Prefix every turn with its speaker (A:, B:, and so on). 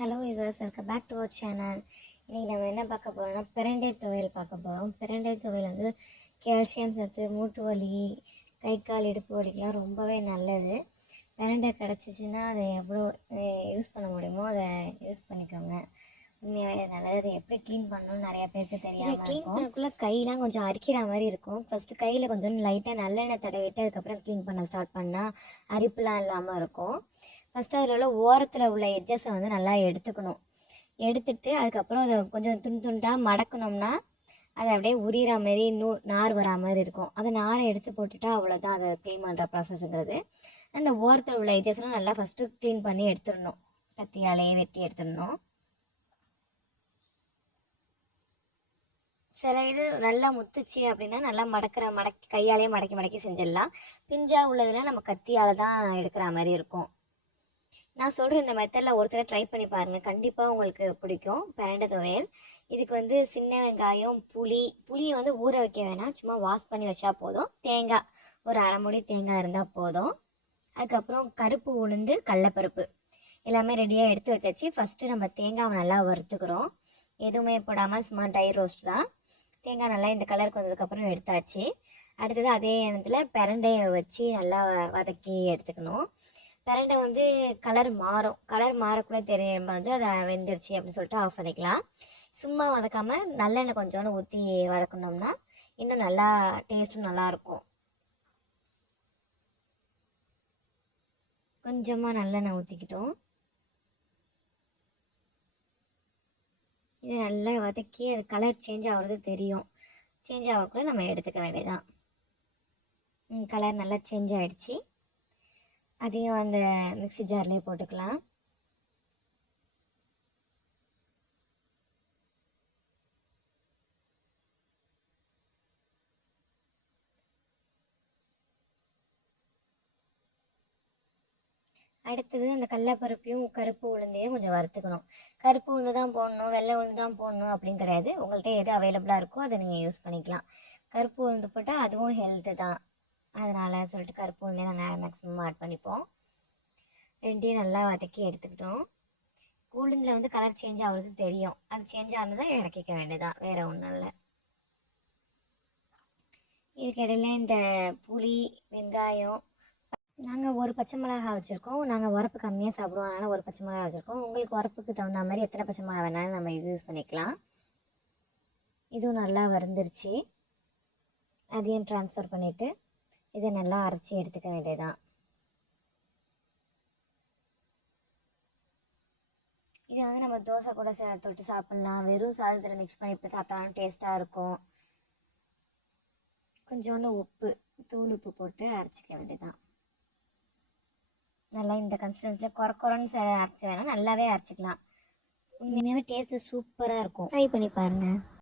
A: Hello viewers welcome back to our channel இன்றைக்கி நம்ம என்ன பார்க்க போகிறோம்னா பிரண்டை துவையல் பார்க்க போகிறோம் பிரண்டை துவையல் வந்து கால்சியம் சத்து மூட்டு வலி கை கால் இடுப்பு வலிக்கெலாம் ரொம்பவே நல்லது. பிரண்டை கிடச்சிச்சின்னா அதை எவ்வளோ யூஸ் பண்ண முடியுமோ அதை யூஸ் பண்ணிக்கோங்க. உண்மையாகவே நல்லது. அதை எப்படி க்ளீன் பண்ணணும்னு நிறையா பேருக்கு தெரியாமல் க்ளீன் பண்ணக்குள்ளே கையெலாம் கொஞ்சம் அரிக்கிற மாதிரி இருக்கும். ஃபஸ்ட்டு கையில் கொஞ்சம் லைட்டாக நல்லெண்ணெய் தடவிட்டு அதுக்கப்புறம் க்ளீன் பண்ண ஸ்டார்ட் பண்ணால் அரிப்புலாம் இல்லாமல் இருக்கும். ஃபஸ்ட்டு அதில் உள்ள ஓரத்தில் உள்ள எட்ஜஸை வந்து நல்லா எடுத்துக்கணும். எடுத்துட்டு அதுக்கப்புறம் அதை கொஞ்சம் துண்டு துண்டாக மடக்கணும்னா அது அப்படியே உரிகிற மாதிரி நூ நார் வரா மாதிரி இருக்கும். அந்த நாரை எடுத்து போட்டுட்டா அவ்வளோதான் அதை க்ளீன் பண்ணுற ப்ராசஸ்ங்கிறது அந்த ஓரத்தில் உள்ள எஜஸ்லாம் நல்லா ஃபஸ்ட்டு க்ளீன் பண்ணி எடுத்துடணும். கத்தியாலேயே வெட்டி எடுத்துடணும். சில இது நல்லா முத்துச்சு அப்படின்னா நல்லா மடக்கிற மடக்கி கையாலேயே மடக்கி மடக்கி செஞ்சிடலாம். பிஞ்சா உள்ளதுல நம்ம கத்தியால் தான் எடுக்கிற மாதிரி இருக்கும். நான் சொல்கிற இந்த மெத்தடில் ஒருத்தர் ட்ரை பண்ணி பாருங்கள் கண்டிப்பாக உங்களுக்கு பிடிக்கும். பிரண்டை துவையல். இதுக்கு வந்து சின்ன வெங்காயம் புளி புளியை வந்து ஊற வைக்க வேணாம். சும்மா வாஷ் பண்ணி வச்சா போதும். தேங்காய் ஒரு அரை மூடி தேங்காய் இருந்தால் போதும். அதுக்கப்புறம் கருப்பு உளுந்து கடலப்பருப்பு. எல்லாமே ரெடியாக எடுத்து வச்சாச்சு. ஃபஸ்ட்டு நம்ம தேங்காவை நல்லா வறுத்துக்கிறோம். எதுவுமே போடாமல் சும்மா ட்ரை ரோஸ்ட் தான். தேங்காய் நல்லா இந்த கலருக்கு வந்ததுக்கப்புறம் எடுத்தாச்சு. அடுத்தது அதே எண்ணத்தில் பிரண்டையை வச்சு நல்லா வதக்கி எடுத்துக்கணும். பிரண்டை வந்து கலர் மாறும். கலர் மாறக்கூட தெரியும். வந்து அதை வெந்துருச்சு அப்படின்னு சொல்லிட்டு ஆஃப் பண்ணிக்கலாம். சும்மா வதக்காமல் நல்லெண்ணெய் கொஞ்சோண்டு ஊற்றி வதக்கணும்னா இன்னும் நல்லா டேஸ்ட்டும் நல்லாயிருக்கும் கொஞ்சமாக நல்லெண்ணெய் ஊற்றிக்கிட்டோம் இது நல்லா வதக்கி அது கலர் சேஞ்ச் ஆகிறது தெரியும். சேஞ்ச் ஆகக்குள்ள நம்ம எடுத்துக்க வேண்டியதான் கலர் நல்லா சேஞ்ச் ஆகிடுச்சி அதையும் அந்த மிக்சி ஜார்லேயே போட்டுக்கலாம். அடுத்தது அந்த கடலப்பருப்பையும் கருப்பு உளுந்தையும் கொஞ்சம் வறுத்துக்கணும். கருப்பு உளுந்து தான் போடணும் வெள்ளை உளுந்து தான் போடணும் அப்படின்னு கிடையாது. உங்கள்கிட்ட எது அவைலபிளாக இருக்கோ அதை நீங்கள் யூஸ் பண்ணிக்கலாம். கருப்பு உளுந்து போட்டால் அதுவும் ஹெல்த்து தான். அதனால் சொல்லிட்டு கருப்பு உளுந்தே நாங்கள் மேக்ஸிமம் ஆட் பண்ணிப்போம். ரெண்டையும் நல்லா வதக்கி எடுத்துக்கிட்டோம். உளுந்தில் வந்து கலர் சேஞ்ச் ஆகுறது தெரியும். அது சேஞ்ச் ஆனதான் இறக்கிக்க வேண்டியதான் வேறு ஒன்றும் இல்லை. இதுக்கிடையில் இந்த புளி வெங்காயம் நாங்கள் ஒரு பச்சை மிளகா வச்சுருக்கோம். நாங்கள் உரப்பு கம்மியாக சாப்பிடுவோம். அதனால் ஒரு பச்சை மிளகா வச்சுருக்கோம். உங்களுக்கு உரப்புக்கு தகுந்த மாதிரி எத்தனை பச்சை மிளகா வேணாலும் நம்ம யூஸ் பண்ணிக்கலாம். இதுவும் நல்லா வருந்துருச்சு அதையும் ட்ரான்ஸ்ஃபர் பண்ணிவிட்டு இதை நல்லா அரைச்சி எடுத்துக்க வேண்டியதான் இதை வந்து நம்ம தோசை கூட சே தொட்டு சாப்பிட்லாம். வெறும் சாதத்தில் மிக்ஸ் பண்ணி இப்போ சாப்பிட்டாலும் டேஸ்ட்டாக இருக்கும். கொஞ்சோண்டு உப்பு தூள் உப்பு போட்டு அரைச்சிக்க வேண்டியதான் நல்லா இந்த கன்சிஸ்டன்சியில் குறை குறைன்னு அரைச்சி வேணால் நல்லாவே அரைச்சிக்கலாம். உண்மையாகவே டேஸ்ட்டு சூப்பராக இருக்கும். ட்ரை பண்ணி பாருங்கள்